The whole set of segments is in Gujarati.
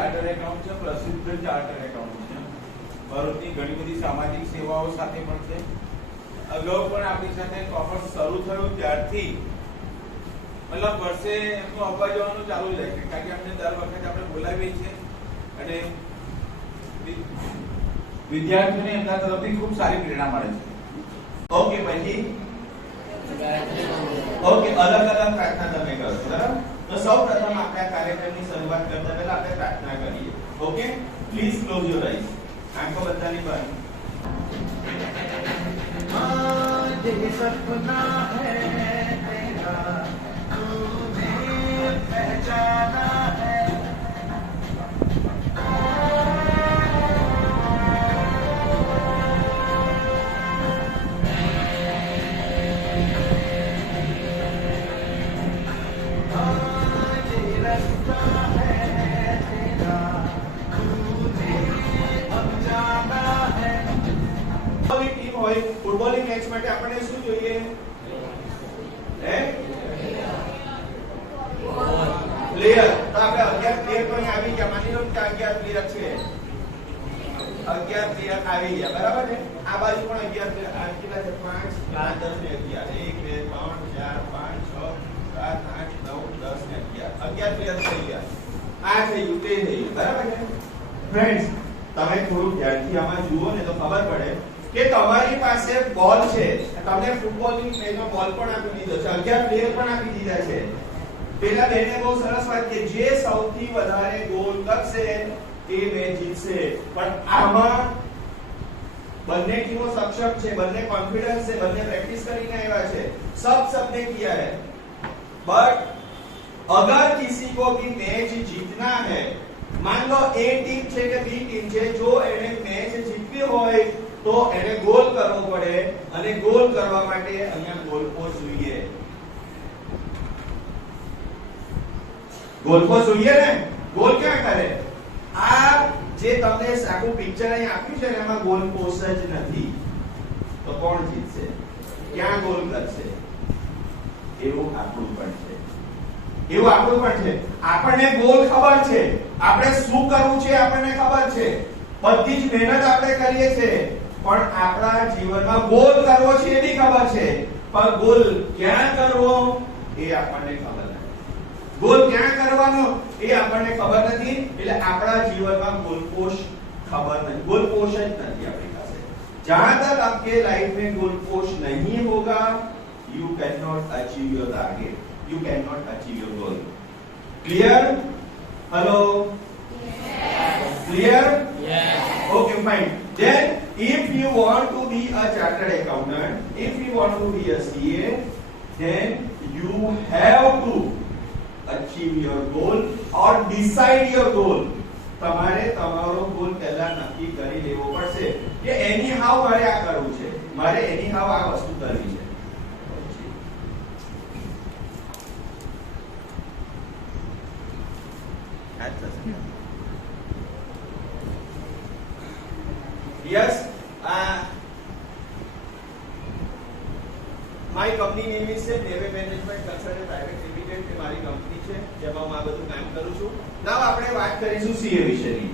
ચાર્ટર્ડ એકાઉન્ટ છે, પ્રસિદ્ધ ચાર્ટર્ડ એકાઉન્ટ છે. ભારતની ઘણી બધી સામાજિક સેવાઓ સાથે પણ છે. અગાઉ પણ આપણી સાથે કોમર્સ શરૂ થયું ત્યારથી મતલબ વર્ષે એમનું આવવા જવાનું ચાલુ જ રહે છે, કારણ કે અમને દર વખતે આપણે બોલાવીએ છીએ અને વિદ્યાર્થીઓને એમના તરફથી ખૂબ સારી પ્રેરણા મળે છે. ઓકે, પછી ઓકે, અલગ અલગ પ્રાર્થના તમે કરો, બરાબર? તો સૌપ્રથમ આપણે આ કાર્યક્રમની શરૂઆત કરતા પહેલા આપણે પ્રાર્થના કરીએ. Okay, please close your eyes. આંખો બધાની બંધ. ये सपना है तेरा तूने पहचाना है ये रास्ता है तेरा तूने अब जाना है. ટીમ હોય ફૂટબોલની મેચ માટે આપણને શું જોઈએ? હે? પ્લેયર. તો આપણે 11 પ્લેયર તો અહીં આવી ગયા. માની લો કે 11 પ્લેયર છે. 11 પ્લેયર આવી ગયા, બરાબર છે? આ બાજુ પણ 11 પ્લેયર. આ કેટલા છે? 5 7 10 ને 11. 1 2 3 4 5 6 7 8 9 10 ને 11 પ્લેયર થઈ ગયા. આ થઈ ગયું, તે થઈ ગયું, બરાબર છે? ફ્રેન્ડ્સ, તમે થોડું ધ્યાનથી આમાં જુઓ ને તો ખબર પડે કે તમારી પાસે બોલ છે. તમને ફૂટબોલની મેચમાં બોલ પણ આપી દીધો છે, 11 પ્લેયર પણ આપી દીધા છે. પેલા બેને બહુ સરસ વાત કે જે સૌથી વધારે ગોલ કરશે એ મેચ જીતશે. પણ આમાં બંને ટીમો સક્ષમ છે, બંને કોન્ફિડન્સ છે, બંને પ્રેક્ટિસ કરીને આવ્યા છે. सबने किया है. बट अगर किसी को भी मैच जीतना है, मान लो ए टीम છે કે બી ટીમ છે, જો એને મેચ જીતવી હોય તો એને ગોલ કરવો પડે અને ગોલ કરવા માટે અહીંયા ગોલ પોસ્ટ જોઈએ. ગોલ પોસ્ટ જોઈએ ને. ગોલ ક્યાં કરે? આ જે તમને આખું પિક્ચર અહીં આપ્યું છે ને એમાં ગોલ પોસ્ટ જ નથી. તો કોણ જીતશે? ક્યાં ગોલ કરશે? એવું આપણું પણ છે. એવું આપણું પણ છે. આપણને ગોલ ખબર છે, આપણે શું કરવું છે આપણને ખબર છે, બધી જ મહેનત આપણે કરીએ છીએ, પણ આપણા જીવનમાં ગોલ કરવો છે એ બી ખબર છે, પણ ગોલ ક્યાં કરવો એ આપણને ખબર નથી. ગોલ ક્યાં કરવાનો એ આપણને ખબર નથી. એટલે આપણા જીવનમાં ગોલ પોસ્ટ ખબર નથી, ગોલ પોસ્ટ જ નથી આપણી પાસે. जहां तक आपके लाइफ में गोल पोस्ट नहीं होगा, you cannot achieve your target, you cannot achieve your goal. Clear? Hello? Yes. Clear? Yes. Okay, fine. Then if you want to be a chartered accountant, if you want to be a CA, then you have to achieve your goal or decide your goal. તમારે તમારો ગોલ પહેલા નક્કી કરી લેવો પડશે કે એની હાઉ મારે આ કરવું છે, મારે એની હાઉ આ વસ્તુ કરવી છે. Yes, my company name is Neve Management Consultant Private Limited. એ મારી કંપની છે જેમાં હું આ બધું કામ કરું છું. now આપણે વાત કરીશું CA વિશેની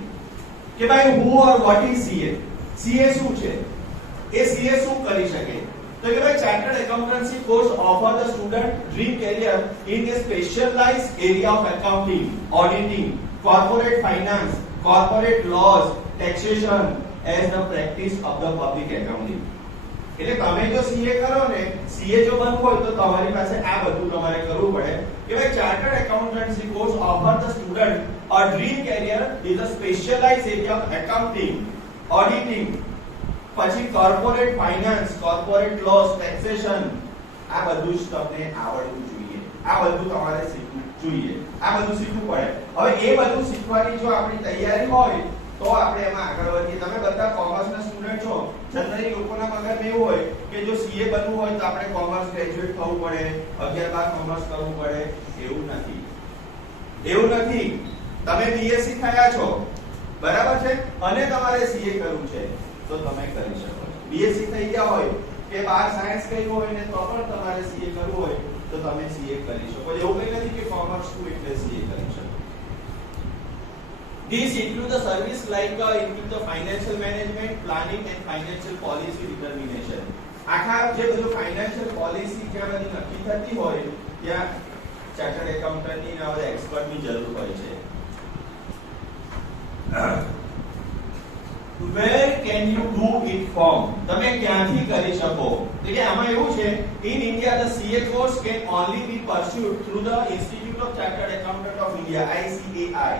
કે ભાઈ who or what is CA. CA શું છે? એ CA શું કરી શકે? તો કે ભાઈ chartered accountancy course offer the student dream career in a specialized area of accounting, auditing, corporate finance, corporate laws, taxation as the practice of the public accounting. એટલે તમે જો CA કરો ને, CA જો બનવું હોય તો તમારી પાસે આ બધું તમારે કરવું પડે કે ભાઈ chartered accountancy course offer the student a dream career in the specialised area of accounting, auditing, પછી corporate finance, corporate laws, taxation. આ બધું જ તમને આવડવું જોઈએ, આ બધું તમારે શીખવું જોઈએ, આ બધું શીખવું પડે. હવે એ બધું શીખવાની જો આપણી તૈયારી હોય તો આપણે એમાં આગળ વધીએ. તમે બધા કોમર્સના સ્ટુડન્ટ છો, જનરલી લોકોના મગજમાં એવું હોય કે જો CA બનવું હોય તો આપણે કોમર્સ ગ્રેજ્યુએટ થવું પડે, 11 કોમર્સ કરવું પડે. એવું નથી, એવું નથી. તમે BSc થયા છો, બરાબર છે, અને તમારે CA કરવું છે તો તમે કરી શકો. BSc થઈ ગયા હોય કે 12 સાયન્સ કર્યું હોય ને તો પણ તમારે CA કરવું હોય તો તમે CA કરી શકો. એવું કંઈ નથી કે કોમર્સ નું એટલે CA કરી શકો. These include the service like include the financial management, planning and financial policy determination. આખા જે બધું ફાઇનાન્શિયલ પોલિસી જ્યાં બધી નક્કી થતી હોય ત્યાં ચાર્ટર્ડ એકાઉન્ટન્ટની ને બધા એક્સપર્ટની જરૂર હોય છે. Where can you do it from? તમે ક્યાંથી કરી શકો? તો કે આમાં એવું છે, in India the CA course can only be pursued through the Institute of Chartered Accountant of India, ICAI.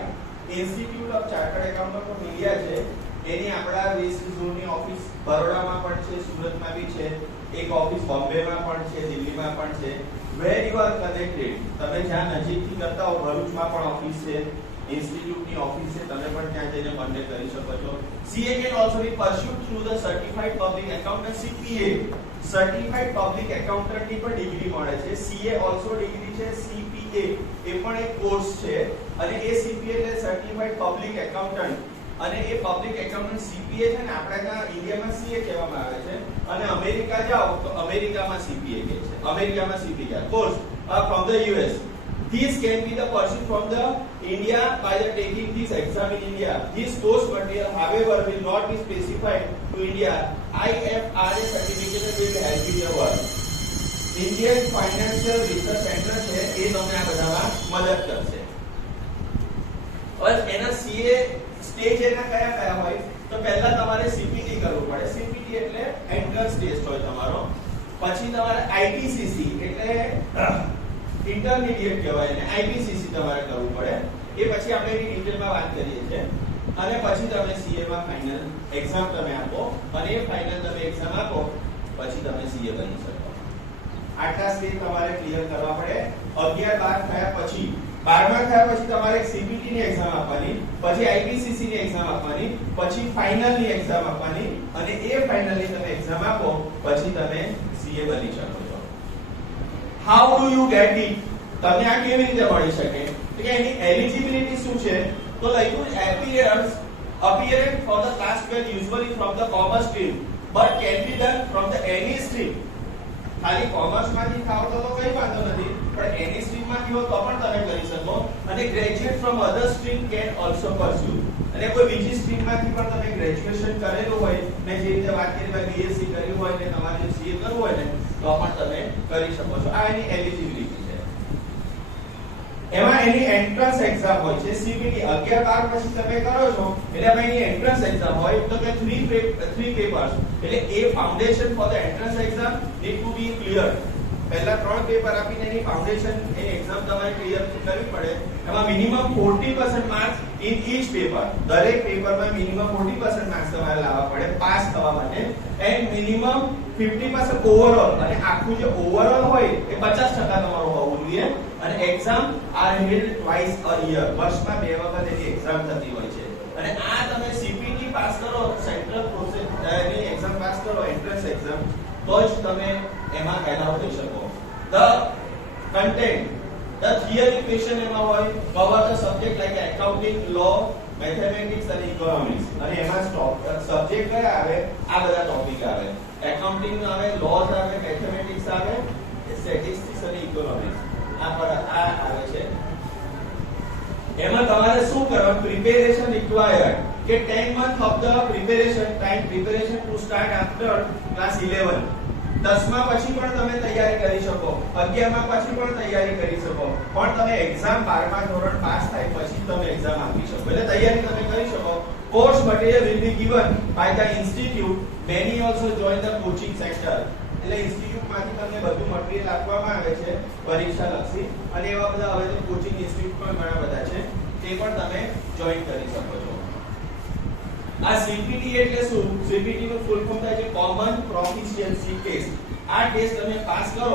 Institute of Chartered Accountant of India છે, એની આપણા વેસ્ટ ઝોનની ઓફિસ બરોડામાં પણ છે, સુરતમાં બી છે, એક ઓફિસ બોમ્બેમાં પણ છે, દિલ્હીમાં પણ છે. Where you are connected, તમે જ્યાં નજીકથી કરતા હો, ભરૂચમાં પણ ઓફિસ છે, ઇન્સ્ટિટ્યૂટની ઓફિસ છે, તમે પણ ત્યાં જઈને કોન્ટેક્ટ કરી શકો છો. CA can also be pursued through the Certified Public Accountant CPA. Certified Public Accountant ની પણ ડિગ્રી મળે છે. CA also ડિગ્રી છે, CPA એ પણ એક કોર્સ છે, અને એ CPA એટલે Certified Public Accountant, અને એ પબ્લિક એકાઉન્ટન્ટ CPA છે ને, આપણે ત્યાં ઇન્ડિયામાં CA કહેવામાં આવે છે, અને અમેરિકા જાઓ તો અમેરિકામાં CPA કહે છે, અમેરિકામાં CPA course from the US. These can be the pursued from the India by the taking this exam in India. This course material, however, will not be specified to India. IFRA certification will help in your work. Indian Financial Research Center છે, એ તમને આ બધામાં મદદ કરશે. હવે એના CA સ્ટેજ એના કયા કયા હોય? તો પહેલા તમારે CPT કરવું પડે. CPT એટલે એન્ટ્રન્સ ટેસ્ટ હોય તમારો. પછી તમારે IPCC એટલે ઇન્ટરમીડિયેટ કહેવાય, અને IPCC તમારે કરવું પડે. એ પછી આપણે એની ડિટેલમાં વાત કરીએ છીએ. અને પછી તમે CA માં ફાઇનલ એક્ઝામ તમે આપો, અને એ ફાઇનલ તમે એક્ઝામ આપો પછી તમે CA બની શકો. આટલા સ્ટેજ તમારે ક્લિયર કરવા પડે. 11 12 થયા પછી, 12મા થયા પછી તમારે CPT ની એક્ઝામ આપવાની, પછી IPCC ની એક્ઝામ આપવાની, પછી ફાઇનલ ની એક્ઝામ આપવાની, અને એ ફાઇનલ ની તમે એક્ઝામ આપો પછી તમે CA બની શકો છો. How do you get it? તમને આ કેવી રીતે મળી શકે? તો કે એની એલિજિબિલિટી શું છે? તો લખ્યું appearance for the class 12 usually from the commerce stream but can be done from the any stream. ખાલી કોમર્સ માંથી થાવ તો કઈ વાંધો નથી, પણ એની સ્ટ્રીમ માંથી હો તો પણ તમે કરી શકો. અને graduate from other stream can also pursue. અને કોઈ બીજી સ્ટ્રીમ માંથી પણ તમે ગ્રેજ્યુએશન કરેલું હોય, મેં જે રીતે વાત કરી ભાઈ BSc કર્યું હોય ને તમારે CA કરવું હોય ને તો પણ તમે કરી શકો છો. આ એની એલિજિબિલિટી છે. એમાં એની એન્ટ્રન્સ એક્ઝામ હોય છે, CPT 11 12 પછી તમે કરો છો એટલે એની એન્ટ્રન્સ એક્ઝામ હોય. તો કે 3 પેપર્સ, એટલે એ foundation for the entrance exam need to be clear. પહેલા 3 પેપર આપીને એની ફાઉન્ડેશન એની એક્ઝામ તમારે ક્લિયર કરવી પડે. એમાં minimum 40% marks in each paper, દરેક પેપરમાં મિનિમમ 40% માર્ક્સ તમારે લાવવા પડે પાસ થવા માટે. એન્ડ મિનિમમ 50% ઓવરઓલ, અને આખું જે ઓવરઓલ હોય એ 50% તમારું હોવું જોઈએ. અને exam are held twice a year, વર્ષમાં 2 વખત એની એક્ઝામ થતી હોય છે. અને આ તમે CPT પાસ કરો, સેન્ટ્રલ પ્રોસેસ ની એક્ઝામ પાસ કરો, એન્ટ્રન્સ એક્ઝામ, તો જ તમે એમાં એલાઉ થઈ શકો. The content, the theory question એમાં હોય, cover the subject like accounting, law, mathematics અને ઇકોનોમિક્સ. અને એમાં સબ્જેક્ટ કયા આવે? આ બધા ટોપિક આવે. એકાઉન્ટિંગ આવે, લોઝ આવે, મેથેમેટિક્સ આવે, સ્ટેટિસ્ટિક્સ અને ઇકોનોમિક્સ. આ આવે છે. એમાં તમારે શું કરવાનું? પ્રિપેરેશન રિક્વાયર્ડ કે 10 month of the preparation to start after class 11. 10મા પછી પણ તમે તૈયારી કરી શકો, 11મા પછી પણ તૈયારી કરી શકો, પણ તમે એક્ઝામ 12મા ધોરણ પાસ થાય પછી તમે એક્ઝામ આપી શકો. એટલે તૈયારી તમે કરી શકો. Course material will be given by the institute. Many also join the coaching sector. એટલે ઇન્સ્ટિટ્યૂટ માંથી તમને બધું મટીરીયલ આપવામાં આવે છે પરીક્ષા લક્ષી, અને એવા બધા હવે તો કોચિંગ ઇન્સ્ટિટ્યૂટ પણ ઘણા બધા છે, તે પણ તમે જોઈન કરી શકો છો. આ CPT એટલે શું? CPT નું ફૂલ ફોર્મ થાય છે કોમન પ્રોફિશિયન્સી ટેસ્ટ. આ ટેસ્ટ તમે પાસ કરો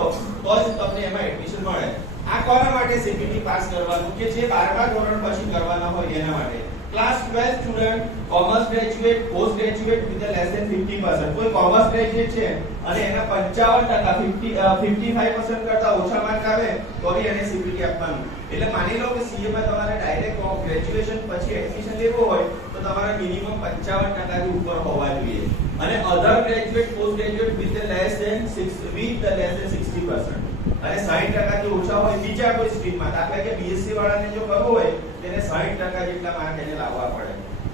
તો જ તમને એમાં એડમિશન મળે. આ કોના માટે CPT પાસ કરવાનું? કે જે 12મા ધોરણ પછી કરવાના હોય એના માટે. Class 12 student, commerce graduate, post graduate with less than 50%. કોઈ કોમર્સ ગ્રેજ્યુએટ છે અને એના 55% કરતા ઓછા માર્ક આવે તો બી એને CPT આપવાનું. એટલે માની લો કે CA માં તમારે ડાયરેક્ટ ગ્રેજ્યુએશન પછી એડમિશન લેવું હોય તો તમારે મિનિમમ 55% થી ઉપર હોવા જોઈએ. અને other graduate, post graduate with less than 60%. અને 60% થી ઓછા હોય બીજા કોઈ સ્ટ્રીમમાં, દાખલા કે BSc વાળાને જો કરવું હોય તેને 60% જેટલા માર્ક એને લાવવા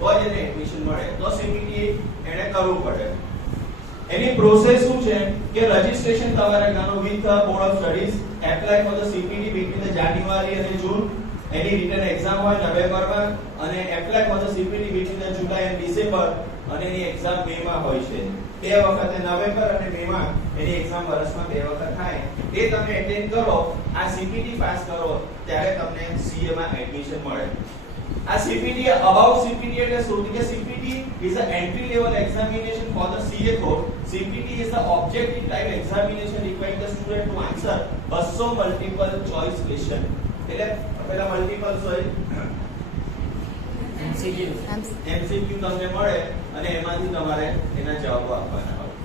તો જ એને એડમિશન મળે, તો સીપીટી એને કરવું પડે. એની પ્રોસેસ શું છે કે રજીસ્ટ્રેશન તમારે કરવાનું with board of studies, apply for the CPT between the January અને જૂન, એની રિટન એક્ઝામ હોય નવેમ્બરમાં, અને apply for the CPT between the July and December, અને એની એક્ઝામ મે માં હોય છે. બે વખતે નવેમ્બર અને મે માં એની એક્ઝામ વર્ષમાં બે વખત થાય. એ તમે અટેન્ડ કરો, આ સીપીટી પાસ કરો ત્યારે તમને સીએ માં એડમિશન મળે. આ CPT above CPT એટલે શું કે CPT is the entry level examination for the CA course. CPT is the objective type examination requiring the student to answer 200 multiple choice question. એટલે પહેલા મલ્ટીપલ ચોઇસ MCQ તમને મળે અને એમાંથી તમારે એના જવાબો આપવાના હોય.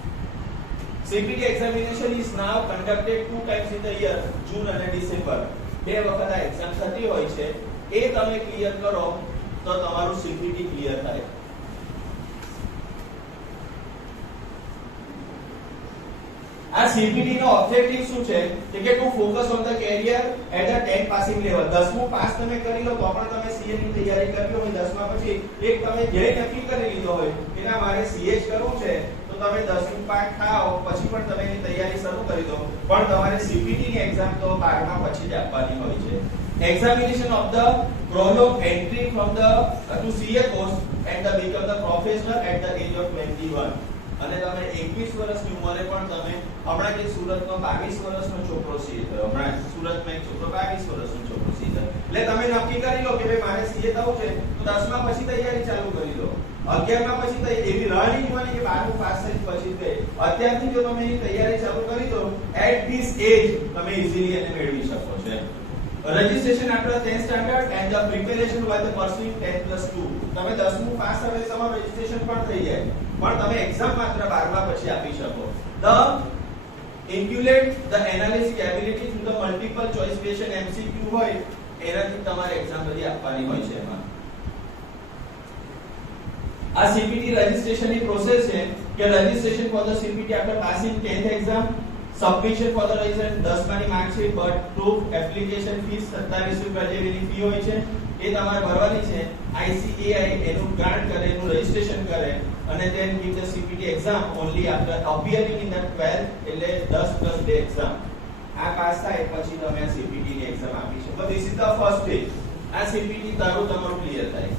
CPT examination is now conducted 2 times in the year, જૂન અને ડિસેમ્બર. બે વખત આ એક્ઝામ થતી હોય છે. એ તમે ક્લિયર કરો તો તમારું CPT ક્લિયર થાય. આ CPT નો ઓબ્જેક્ટિવ શું છે કે to focus on the career at the 10 passing level. 10મું પાસ તમે કરી લો તો પણ તમે સીએ ની તૈયારી કરવી હોય, 10મા પછી એક તમે ધ્યેય નક્કી કરી લીધો હોય કે ના મારે સીએ જ કરવું છે, તો તમે 10મું પાસ થાઓ પછી પણ તમે એની તૈયારી શરૂ કરી દો. પણ તમારે CPT ની એક્ઝામ તો 12મા પછી જ આપવાની હોય છે. Examination of the prolonged entry from the to CA course and the become the professional at the age of 21. અને તમે 21 વર્ષની ઉંમરે પણ તમે હમણાં જે સુરતનો 22 વર્ષનો છોકરો સીએ થયો, હમણાં સુરતમાં એક છોકરો 22 વર્ષનો છોકરો સીએ થયો. એટલે તમે નક્કી કરી લો કે ભાઈ મારે સીએ થવું છે તો 10મા પછી તૈયારી ચાલુ કરી લો, 11મા પછી એવી રાહ નહીં જોવાની કે 12મું પાસ થઈ પછી થઈ. અત્યારથી જો તમે એની તૈયારી ચાલુ કરી દો એટ ધીસ એજ તમે ઈઝીલી એને મેળવી શકો છો. Registration after 10th standard and the preparation while the pursuing 10+2. તમે 10મું પાસ હવે તમારું રજીસ્ટ્રેશન પણ થઈ જાય, પણ તમે એક્ઝામ માત્ર 12મા પછી આપી શકો. The inculcate the analytic ability through the multiple choice question MCQ હોય એનાથી તમારે એક્ઝામ બધી આપવાની હોય છે. એમાં આ CPT રજીસ્ટ્રેશન ની પ્રોસેસ છે કે registration for the CPT after passing 10th exam, submission for the result, 10માની marksheet, birth proof, application fees 27 રૂપિયા જેવી ફી હોય છે એ તમારે ભરવાની છે. ICAI એનું ગ્રાન્ટ કરે, એનું રજીસ્ટ્રેશન કરે અને then give the CPT exam only after appearing in the 12th એટલે 10+2 exam. આ પાસ થાય પછી તમે આ CPT ની એક્ઝામ આપી શકો. This is the first stage. આ CPT તમારું ક્લિયર થાય.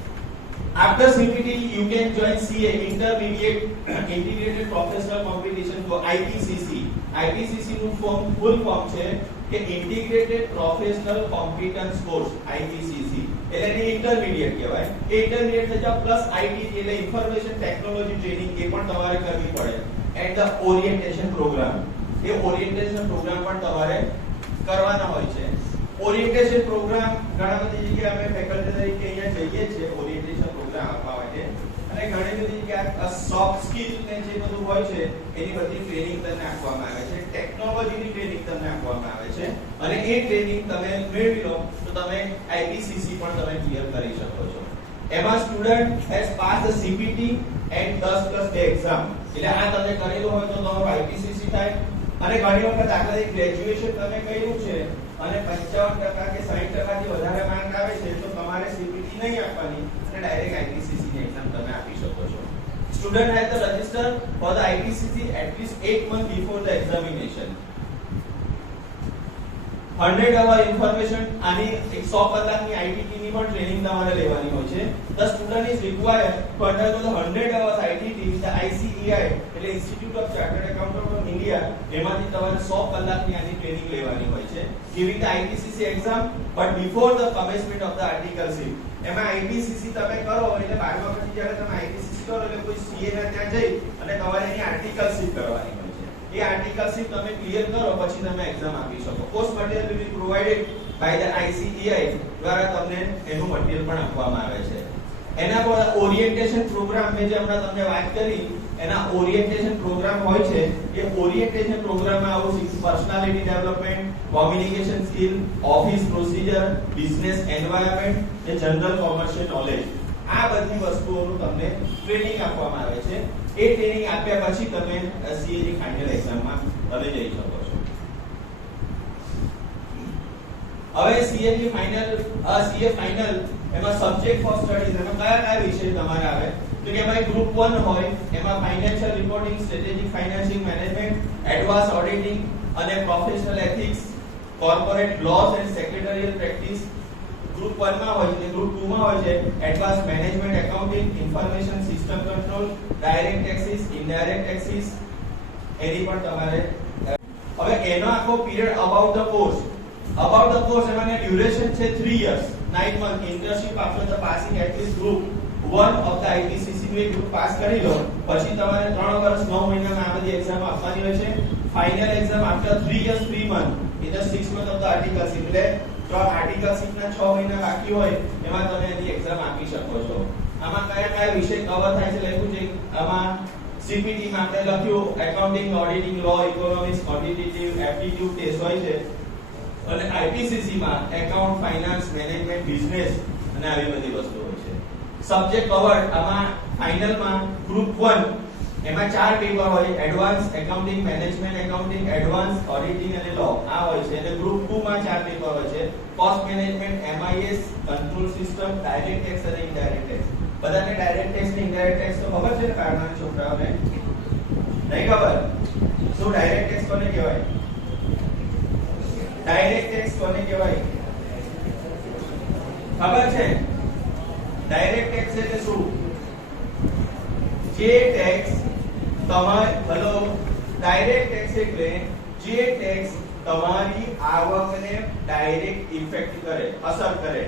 After CPT, you can join CA Intermediate Integrated Professional Competition for IPCC. IPCC નું ફૂલ ફોર્મ છે કે Integrated Professional Competence Course, IPCC. એટલે એને ઇન્ટરમીડિયેટ કહેવાય. એ ઇન્ટરમીડિયેટ થતા પ્લસ IT એટલે ઇન્ફોર્મેશન ટેકનોલોજી ટ્રેનિંગ એ પણ તમારે કરવી પડે. એન્ડ ધ ઓરિએન્ટેશન પ્રોગ્રામ, એ ઓરિએન્ટેશન પ્રોગ્રામ પણ તમારે કરવાના હોય છે. ઓરિએન્ટેશન પ્રોગ્રામ ઘણા બધી જગ્યાએ અમે ફેકલ્ટી તરીકે અહીંયા જઈએ છીએ ઓરિએન્ટેશન પ્રોગ્રામ આપવા માટે, અને ઘણી બધી જગ્યાએ સોફ્ટ સ્કિલ ને જે બધું હોય છે એની બધી ટ્રેનિંગ તમને આપવામાં આવે છે, ટેકનોલોજીની ટ્રેનિંગ તમને આપવામાં આવે છે, અને એ ટ્રેનિંગ તમે મેળવી લો તો તમે IPCC પણ તમે ક્લિયર કરી શકો છો. એમાં student has pass the CPT and 10+2 exam. એટલે આ તમે કરેલું હોય તો તમારું IPCC થાય. અને ઘણી વખત દાખલા તરીકે ગ્રેજ્યુએશન તમે કર્યું છે અને 55% કે 60% થી વધારે માર્ક આવે છે તો તમારે CPT નહીં આપવાની અને ડાયરેક્ટ IPCC ની એક્ઝામ તમે આપી શકો છો. Student has to register for the IPCC at least 8 months before the examination. 100 hour information આની 100 કલાકની ITT ની પણ ટ્રેનિંગ તમારે લેવાની હોય છે. The student is required to undergo the 100 hours ITT with the ICAI એટલે Institute of Chartered Accountants of India. એમાંથી તમારે 100 કલાકની આની ટ્રેનિંગ લેવાની હોય છે. Giving the IPCC exam but before the commencement of the articleship. એમાં IPCC તમે કરો એટલે 12મા પછી જ્યારે તમે IPCC કરો એટલે કોઈ CA ના ત્યાં જઈ અને તમારે એની આર્ટિકલશિપ કરવાની હોય છે. એ આર્ટિકલશિપ તમે ક્લિયર કરો પછી તમે એક્ઝામ આપી શકો. Course material will be provided by the ICAI દ્વારા તમને એનું મટીરીયલ પણ આપવામાં આવે છે. એના પર ઓરિએન્ટેશન પ્રોગ્રામ મેં જે હમણાં તમને વાત કરી એના ઓરિએન્ટેશન પ્રોગ્રામ હોય છે. એ ઓરિએન્ટેશન પ્રોગ્રામમાં આવું personality development, communication skill, office procedure, business environment અને જનરલ કોમર્શિયલ નોલેજ, આ બધી વસ્તુઓનું તમને ટ્રેનિંગ આપવામાં આવે છે. એ ટ્રેનિંગ આપ્યા પછી તમે CA ની ફાઇનલ એક્ઝામમાં તમે જઈ શકો છો. હવે CA ની ફાઇનલ એમાં સબ્જેક્ટ ફોર સ્ટડીઝ એમાં કયા કયા વિષય તમારે આવે તો કે ભાઈ ગ્રુપ 1 હોય એમાં financial reporting, strategic financing management, advance auditing અને professional ethics, corporate laws and secretarial practice. Group 1 માં હોય છે, ગ્રુપ 2 માં હોય છે advance management accounting, information system control, direct taxes, indirect taxes એની પણ તમારે. હવે એનો આખો પીરિયડ અબાઉટ ધ કોર્સ એમાં ડ્યુરેશન છે 3 years 9 month internship after the passing at least group 1 of the IPCC નું એક ગ્રુપ પાસ કરી લો પછી તમારે 3 વર્ષ 9 મહિનામાં આ બધી એક્ઝામ આપવાની હોય છે. Final exam after 3 years 3 month in the 6 month of the articleship એટલે 3 articleship ના 6 મહિના બાકી હોય એમાં તમે એની એક્ઝામ આપી શકો છો. આમાં કયા કયા વિષય કવર થાય છે લખ્યું છે આમાં. સીપીટી માં આપણે લખ્યું એકાઉન્ટિંગ, ઓડિટિંગ, લો, ઇકોનોમિક્સ, ક્વોન્ટિટેટિવ એપ્ટિટ્યુડ ટેસ્ટ હોય છે અને આઈપીસીસી માં એકાઉન્ટ, ફાઇનાન્સ, મેનેજમેન્ટ, બિઝનેસ અને આવી બધી વસ્તુઓ હોય છે. સબ્જેક્ટ કવર્ડ આમાં ફાઇનલ માં ગ્રુપ 1 એમાં 4 પેપર હોય advance accounting, management accounting, advance auditing અને લો આ હોય છે અને ગ્રુપ 2 માં 4 પેપર હોય છે cost management, MIS, control system, direct tax અને ઇનડાયરેક્ટ ટેક્સ. બધાને ડાયરેક્ટ ટેક્સ અને ઇનડાયરેક્ટ ટેક્સ તો ખબર છે ને કારણના છોકરાઓને નહીં ખબર? શું ડાયરેક્ટ ટેક્સ કોને કહેવાય? ડાયરેક્ટ ટેક્સ કોને કહેવાય ખબર છે? ડાયરેક્ટ ટેક્સ એટલે શું? જે ટેક્સ ડાયરેક્ટ ટેક્સ એટલે જે ટેક્સ તમારી આવકને ડાયરેક્ટ ઇફેક્ટ કરે, અસર કરે.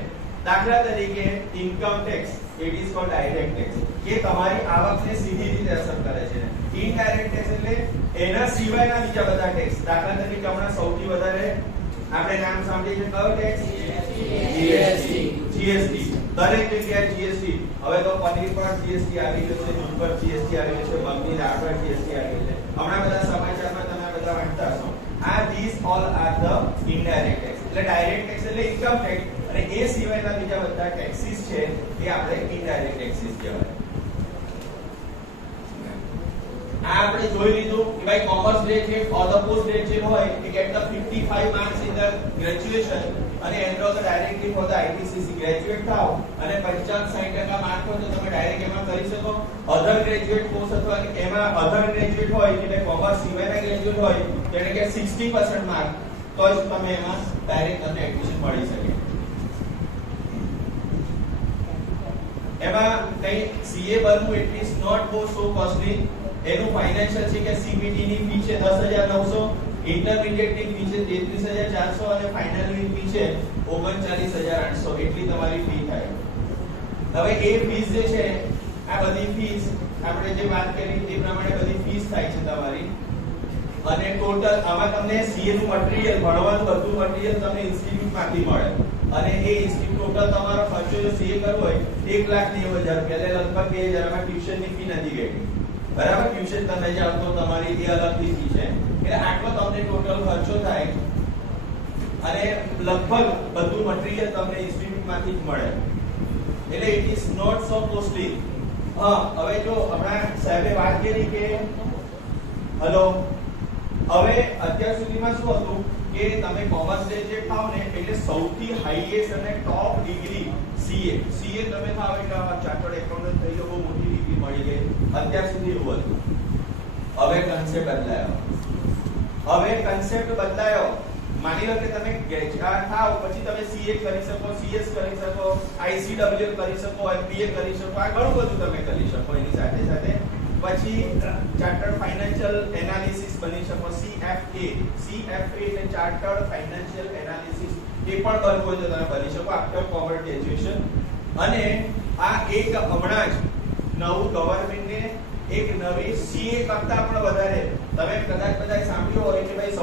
દાખલા તરીકે income tax it is called direct tax કે તમારી આવકને સીધી રીતે અસર કરે છે. ઇનડાયરેક્ટ ટેક્સ એટલે એના સિવાયના બીજા બધા ટેક્સ. દાખલા તરીકે હમણાં સૌથી વધારે આપણે નામ સાંભળીએ છે કયો ટેક્સ? જીએસટી. દરેક જગ્યાએ જીએસટી. હવે તો પનીર પર જીએસટી આવી ગયો છે, દૂધ પર જીએસટી આવી ગયો છે, મગની દાળ પર જીએસટી આવી ગયો છે. હમણાં બધા સમાચારમાં તમે બધા વાંચતા હશો. આ these all are the indirect tax. એટલે ડાયરેક્ટ ટેક્સ એટલે ઇન્કમ ટેક્સ અને એ સિવાયના બીજા બધા ટેક્સીસ છે એ આપણે ઇનડાયરેક્ટ ટેક્સીસ કહેવાય. આ આપણે જોઈ લીધું કે ભાઈ commerce graduate or the post graduate હોય એ get the 55 marks in the graduation અને enroll the directly for the IPCC graduate થાઓ અને 50-60% માર્ક હોય તો તમે ડાયરેક્ટ એમાં કરી શકો. અધર ગ્રેજ્યુએટ કોર્સ અથવા એમાં અધર ગ્રેજ્યુએટ હોય એટલે કોમર્સ સિવાયના ગ્રેજ્યુએટ હોય જેને કે 60% માર્ક તો જ તમે એમાં ડાયરેક્ટ તમને એડમિશન મળી શકે. એમાં કઈ સીએ બનવું it is not so costly. એનું ફાઇનાન્શિયલ છે કે સીપીટી ની ફી છે 10900, ઇન્ટરમીડિયેટ ની ફી છે 33400 અને ફાઇનલ ની ફી છે 39800. એટલી તમારી ફી થાય. હવે એ ફીસ જે છે આ બધી ફીસ આપણે જે વાત કરી તે પ્રમાણે બધી ફીસ થાય છે તમારી અને ટોટલ આમાં તમને સીએ નું મટીરીયલ ભણવાનું બધું મટીરીયલ તમને ઇન્સ્ટિટ્યૂટ માંથી મળે અને એ ઇન્સ્ટિટ્યૂટ ટોટલ તમારો ખર્ચો જો સીએ કરવો હોય 1,90,000 એટલે લગભગ 2000 આમાં ટ્યુશન ની ફી નથી ગઈ. બરાબર? ટ્યુશન તમે જાવ તો તમારી એ અલગથી ફી છે એટલે આટલો તમને ટોટલ ખર્ચો થાય અને લગભગ બધું મટીરીયલ તમને ઇન્સ્ટિટ્યૂટ માંથી જ મળે એટલે it is not so costly. હવે જો હમણાં સાહેબે વાત કરી કે હેલો હવે અત્યાર સુધીમાં શું હતું કે તમે કોમર્સ ગ્રેજ્યુએટ થાવ ને એટલે સૌથી હાઈએસ્ટ અને ટોપ ડિગ્રી સીએ તમે થાવ એટલે ચાર્ટર્ડ એકાઉન્ટન્ટ થઈ જાવ, બહુ મોટી ડિગ્રી મળી ગઈ. અત્યાર સુધી એવું હતું. હવે કન્સેપ્ટ બદલાયો. માની લો કે તમે ગ્રેજ્યુએટ થાવ પછી તમે સીએ કરી શકો, સીએસ કરી શકો, આઈસીડબ્લ્યુ કરી શકો, એમબીએ કરી શકો, આ ઘણું બધું તમે કરી શકો. એની સાથે સાથે પછી ચાર્ટર્ડ ફાઇનાન્શિયલ એનાલિસિસ બની શકો, CFA એટલે ચાર્ટર્ડ ફાઇનાન્શિયલ એનાલિસિસ એ પણ બનવું હોય તો તમે બની શકો આફ્ટર કોમર્સ ગ્રેજ્યુએશન. અને આ એક હમણાં જ નવું ગવર્નમેન્ટને એક નવી સીએ કરતા પણ વધારે તમે કદાચ બધા સાંભળ્યું હોય કે ભાઈ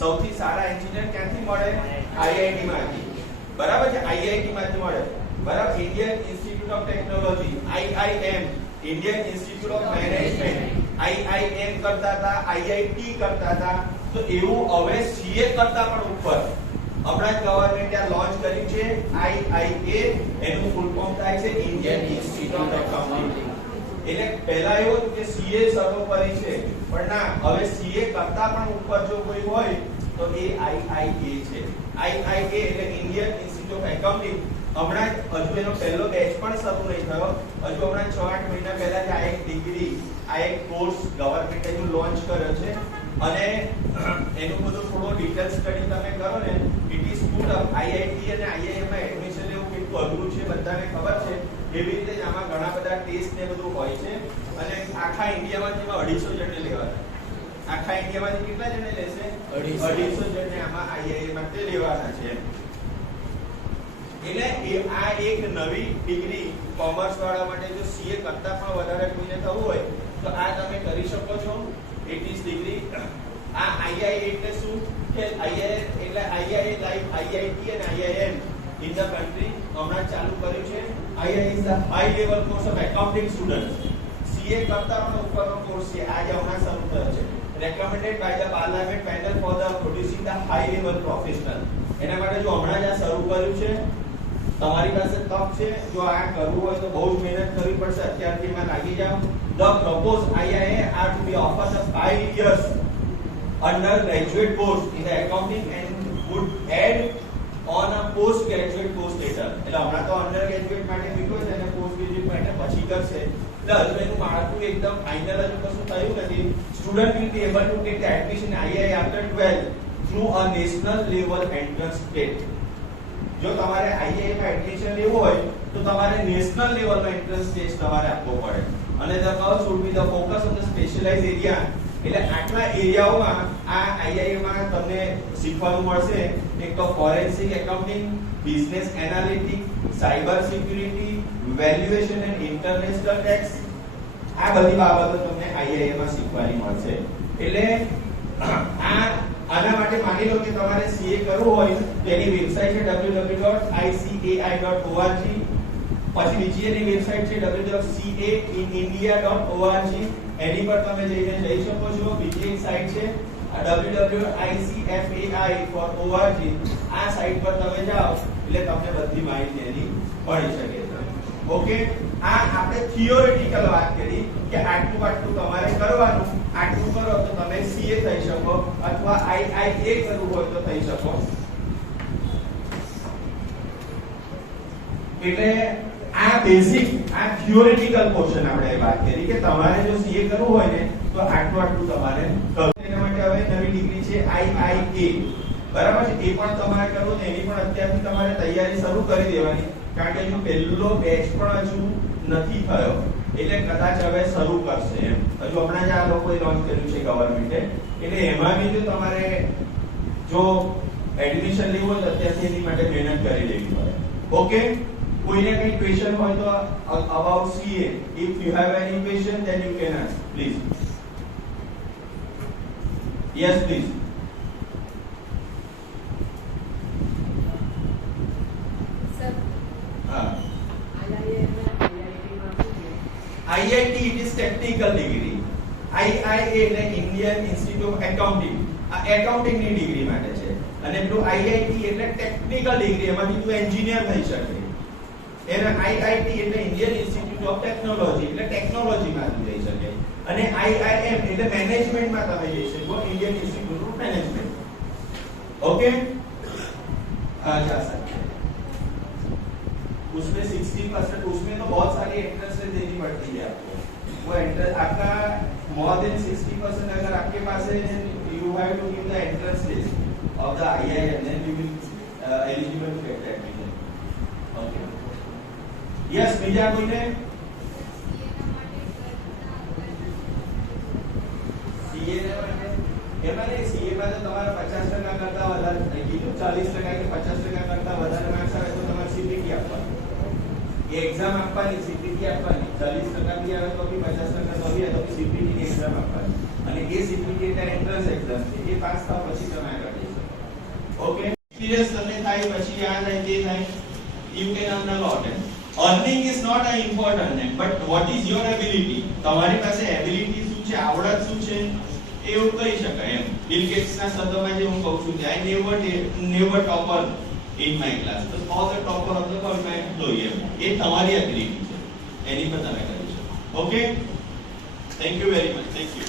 સૌથી સારા એન્જિનિયર ક્યાંથી મળે? આઈઆઈટી માંથી. બરાબર છે? આઈઆઈટી માંથી મળે. બરાબર? Indian institute of technology IIM, Indian institute of management IIM કરતા હતા, IIT કરતા હતા. તો એવું હવે સીએ કરતા પણ ઉપર હમણાં જ ગવર્નમેન્ટે આ લોન્ચ કર્યું છે IIA. એનું ફૂલ ફોર્મ થાય છે ઇન્ડિયન ઇન્સ્ટિટ્યૂટ ઓફ એકાઉન્ટિંગ. એટલે પહેલા એવું હતું કે સીએ સર્વોપરી છે પણ ના, હવે સીએ કરતા પણ ઉપર જો કોઈ હોય તો એ IIA છે. IIA એટલે ઇન્ડિયન ઇન્સ્ટિટ્યૂટ ઓફ એકાઉન્ટિંગ હમણાં હજુ એનો પહેલો બેચ પણ શરૂ નહીં થયો, હજુ હમણાં 6-8 મહિના પહેલા જ આ એક ડિગ્રી, આ એક કોર્સ ગવર્નમેન્ટે જો લોન્ચ કર્યો છે અને એનું બધું થોડો ડિટેલ સ્ટડી તમે કરો ને, ઇટ ઇઝ ગુડ. આઈઆઈટી અને આઈઆઈએમ માં એડમિશન લેવું કેટલું અઘરું છે બધાને ખબર છે. એવી રીતે જ આમાં ઘણા બધા ટેસ્ટ ને બધું હોય છે અને આખા ઇન્ડિયામાં જેમાં 250 જણને લેવાના. આખા ઇન્ડિયામાંથી કેટલા જણને લેશે? 250 જણને આમાં આઈઆઈએમ માટે લેવાના છે. એટલે આ એક નવી ડિગ્રી કોમર્સ વાળા માટે જો સીએ કરતા પણ વધારે કોઈને થવું હોય તો આ તમે કરી શકો છો. 80 ડિગ્રી. આ આઈઆઈ એટલે શું કે આઈઆઈ એટલે આઈઆઈ લાઈક આઈઆઈટી અને આઈઆઈએમ ઇન ધ કન્ટ્રી હમણાં ચાલુ કર્યું છે. II is the high level course of accounting students. CA કરતા પણ ઉપરનો કોર્સ છે, આજે હમણાં શરૂ થયો છે. Recommended by the parliament panel for the producing the high level professional. એના માટે જો હમણાં જ આ શરૂ કર્યું છે, તમારી પાસે તક છે. જો આ કરવું હોય તો બહુ જ મહેનત કરવી પડશે, અત્યારથી એમાં લાગી જાઓ. The proposed IIA are to be offered a 5 years undergraduate course in the accounting and would add on a postgraduate course later. એટલે હમણાં તો અંડરગ્રેજ્યુએટ માટે મૂક્યો છે અને પોસ્ટગ્રેજ્યુએટ માટે પછી કરશે. એટલે હજુ એનું માળખું એકદમ ફાઇનલ હજુ કશું થયું નથી. Student will be able to get the admission in IIA after 12 through a national level entrance test. જો તમારે આઈઆઈ માં એડમિશન લેવું હોય તો તમારે નેશનલ લેવલનો એન્ટ્રન્સ ટેસ્ટ તમારે આપવો પડે અને the course would be the focus on the specialized area. એટલે આટલા એરિયાઓમાં આ આઈઆઈ માં તમને શીખવાનું મળશે. એક તો forensic accounting, business analytics, cyber security, valuation and international tax. આ બધી બાબતો તમને આઈઆઈ માં શીખવાની મળશે. એટલે આના માટે માની લો કે તમારે સીએ કરવું હોય તો એની વેબસાઈટ છે www.icai.org. પછી બીજી એની વેબસાઈટ છે www.cainindia.org. એની પર તમે જઈને જઈ શકો છો. બીજી એક સાઈટ છે www.icfai.org. આ સાઈટ પર તમે જાઓ એટલે તમને બધી માહિતી એની મળી શકે છે. ઓકે, આ આપણે થિયોરેટિકલ વાત કરી કે આટલું તમારે કરવાનું, આટલું કરો તો તમે સીએ થઈ શકો અથવા આઈઆઈએ કરવું હોય તો થઈ શકો. એટલે આ બેઝિક, આ થિયોરેટિકલ પોર્શન આપણે વાત કરી કે તમારે જો સીએ કરવું હોય ને તો આટલું તમારે કરવું. એના માટે હવે નવી ડિગ્રી છે આઈઆઈએ, બરાબર છે. એ પણ તમારે કરવું ને એની પણ અત્યારથી તમારે તૈયારી શરૂ કરી દેવાની, કારણ કે જો પહેલો બેચ પણ હજુ નથી થયો એટલે કદાચ હવે શરૂ કરશે એમ. હજુ હમણાં જ આ લોકોએ લોન્ચ કર્યું છે ગવર્નમેન્ટે. એટલે એમાં બી જો તમારે જો એડમિશન લેવું હોય તો અત્યારથી એની માટે મહેનત કરી લેવી પડે. ઓકે, કોઈને કઈ ક્વેશ્ચન હોય તો about CA, if you have any question then you can ask please. Yes please. IIT it is technical degree. IIA એટલે Indian Institute of Accounting. આ એકાઉન્ટિંગ ની ડિગ્રી માટે છે અને પેલું IIT એટલે ટેકનિકલ ડિગ્રી, એમાંથી તું એન્જિનિયર થઈ શકે. એને IIT એટલે Indian Institute of Technology એટલે ટેકનોલોજી માં થઈ શકે. અને IIM એટલે મેનેજમેન્ટ માં તમે જઈ શકો, Indian Institute of Management. Okay, आ जा सकते हैं. उसमें 60%, उसमें तो बहुत सारी एंट्रेंस देनी पड़ती है आपको. वो एंट्रेंस आपका मोर देन 60% अगर आपके पास है, you have to give the entrance test of the IIM, then you will eligible to get the admission. Okay, yes. બીજા કોઈને સીએ ને માટે એમાં સીએ માં તો તમારે 50% કરતા વધારે થઈ ગયું, 40% કે 50% કરતા વધારે માર્ક્સ આવે તો તમારે સીપીટી આપવાનું. ये एग्जाम આપવાની, સીપીટી આપવાની. 40% બી આવે તો બી 50% તો બી આવે તો સીપીટી ની એક્ઝામ આપવાની. અને એ સીપીટી એટલે એન્ટ્રન્સ એક્ઝામ છે. એ પાસ થાવ પછી તમે આગળ જઈ શકો. ઓકે, એક્સપિરિયન્સ તમને થાય પછી આ થાય તે થાય, you can earn a lot. Earning is not an important thing, but what is your ability? તમારી પાસે એબિલિટી શું છે, આવડત શું છે એવું કહી શકાય એમ. બિલ ગેટ્સ ના શબ્દોમાં જે હું કહું છું કે I never topper in my class, but all the topper of the world my employee. એ તમારી એબિલિટી છે, એની પર તમે કરી શકો. Okay, thank you very much. Thank you.